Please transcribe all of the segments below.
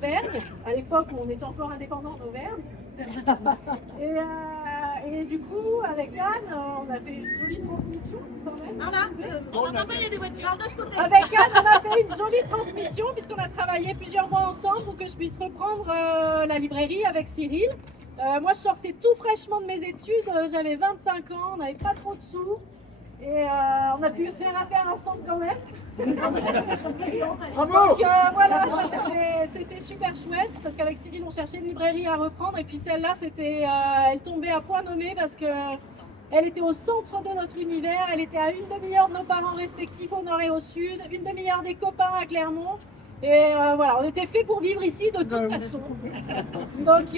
d'Auvergne, à l'époque où on était encore indépendant d'Auvergne. Et du coup, avec Anne, on a fait une jolie transmission quand même. On n'entend pas, il y a des voitures. De ce côté. Avec Anne, on a fait une jolie transmission puisqu'on a travaillé plusieurs mois ensemble pour que je puisse reprendre la librairie avec Cyril. Moi, je sortais tout fraîchement de mes études, j'avais 25 ans, on n'avait pas trop de sous. Et on a pu faire affaire ensemble quand même. Bravo! Donc voilà, ça c'était super chouette parce qu'avec Cyril on cherchait une librairie à reprendre et puis celle-là elle tombait à point nommé parce que elle était au centre de notre univers, elle était à une demi-heure de nos parents respectifs au nord et au sud, une demi-heure des copains à Clermont. Et voilà, on était fait pour vivre ici de toute façon. Donc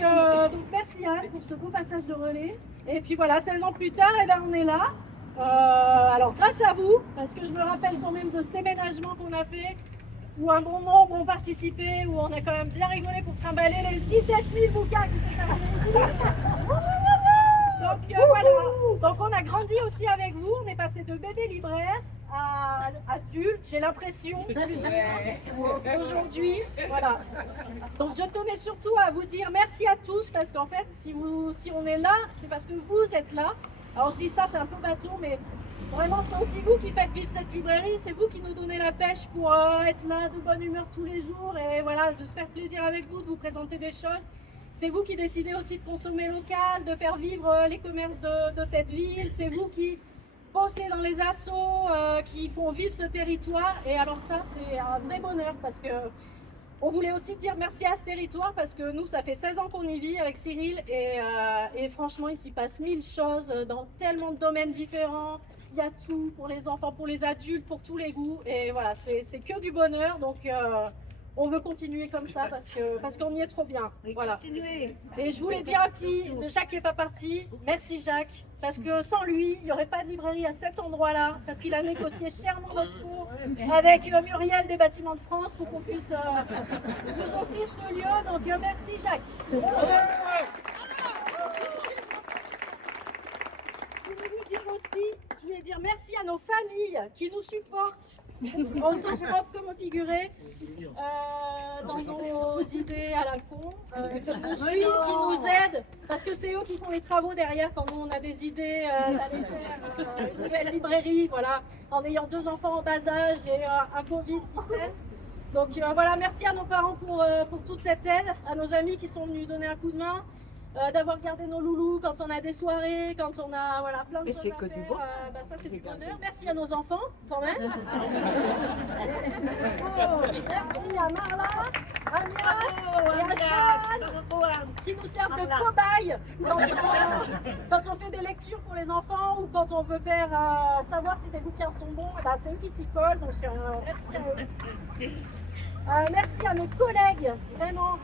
merci Anne pour ce beau passage de relais. Et puis voilà, 16 ans plus tard, eh ben, on est là. Alors grâce à vous, parce que je me rappelle quand même de ce déménagement qu'on a fait, où un bon nombre ont participé, où on a quand même bien rigolé pour trimballer les 17 000 bouquins qui sont arrivés. Donc voilà, donc on a grandi aussi avec vous, on est passé de bébé libraire à adulte, j'ai l'impression, aujourd'hui, voilà. Donc je tenais surtout à vous dire merci à tous, parce qu'en fait, si on est là, c'est parce que vous êtes là. Alors je dis ça, c'est un peu bateau, mais vraiment c'est aussi vous qui faites vivre cette librairie, c'est vous qui nous donnez la pêche pour être là de bonne humeur tous les jours et voilà, de se faire plaisir avec vous, de vous présenter des choses. C'est vous qui décidez aussi de consommer local, de faire vivre les commerces de cette ville, c'est vous qui bossez dans les assos, qui font vivre ce territoire. Et alors ça, c'est un vrai bonheur parce que on voulait aussi dire merci à ce territoire parce que nous, ça fait 16 ans qu'on y vit avec Cyril et franchement, il s'y passe 1000 choses dans tellement de domaines différents. Il y a tout pour les enfants, pour les adultes, pour tous les goûts. Et voilà, c'est que du bonheur. Donc, on veut continuer comme ça parce qu'on y est trop bien. Voilà. Et je voulais dire un petit de Jacques qui n'est pas parti. Merci Jacques. Parce que sans lui, il n'y aurait pas de librairie à cet endroit-là. Parce qu'il a négocié chèrement notre trou avec Muriel des Bâtiments de France pour qu'on puisse nous offrir ce lieu. Donc merci Jacques. Je voulais dire merci à nos familles qui nous supportent au sens propre comme au figuré dans nos idées à la con, qui nous suivent, qui nous aident, parce que c'est eux qui font les travaux derrière quand nous on a des idées d'aller faire une nouvelle librairie, voilà, en ayant 2 enfants en bas âge et un Covid qui traîne. Donc voilà, merci à nos parents pour toute cette aide, à nos amis qui sont venus donner un coup de main. D'avoir gardé nos loulous quand on a des soirées, quand on a voilà, plein de choses à faire. Ça c'est du bonheur. Merci à nos enfants quand même. Merci à Marla, à Mias et à Sean qui nous servent de cobayes quand on fait des lectures pour les enfants ou quand on veut faire savoir si les bouquins sont bons. C'est eux qui s'y collent, donc merci à eux. Merci à nos collègues, vraiment,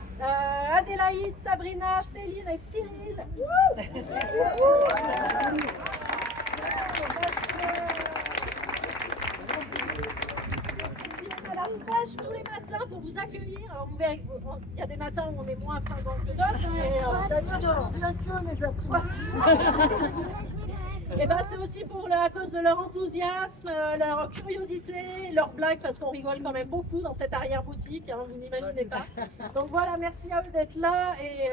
Adélaïde, Sabrina, Céline et Cyril. Parce que si on a la pêche tous les matins pour vous accueillir, alors vous verrez, il y a des matins où on est moins fringants que d'autres. Bien que mes apprentis. Et c'est aussi à cause de leur enthousiasme, leur curiosité, leurs blagues, parce qu'on rigole quand même beaucoup dans cette arrière-boutique, vous n'imaginez pas. Donc voilà, merci à eux d'être là et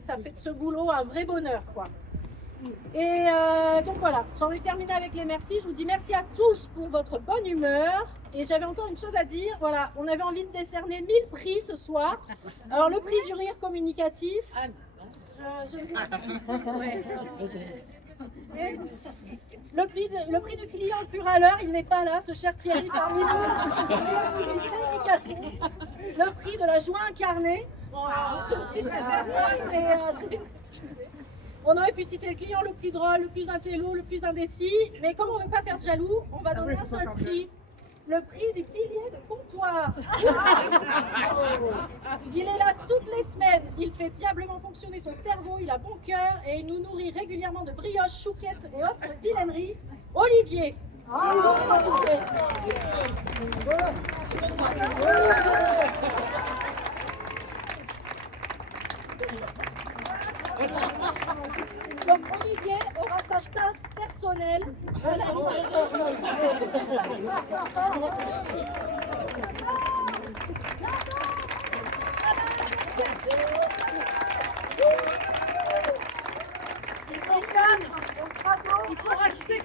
ça fait de ce boulot un vrai bonheur, quoi. Et donc voilà, j'en ai terminé avec les merci. Je vous dis merci à tous pour votre bonne humeur. Et j'avais encore une chose à dire, voilà, on avait envie de décerner 1000 prix ce soir. Alors le prix du rire communicatif. Le prix du client le plus râleur, il n'est pas là, ce cher Thierry parmi nous. Une dédication. Le prix de la joie incarnée. Je ne citerai personne, mais on aurait pu citer le client le plus drôle, le plus intello, le plus indécis. Mais comme on ne veut pas faire de jaloux, on va donner un seul prix. Le prix du pilier de comptoir. Il est là toutes les semaines, il fait diablement fonctionner son cerveau, il a bon cœur et il nous nourrit régulièrement de brioches, chouquettes et autres vilaineries. Olivier. Donc Olivier aura sa tasse personnelle de la librairie. Il faut racheter,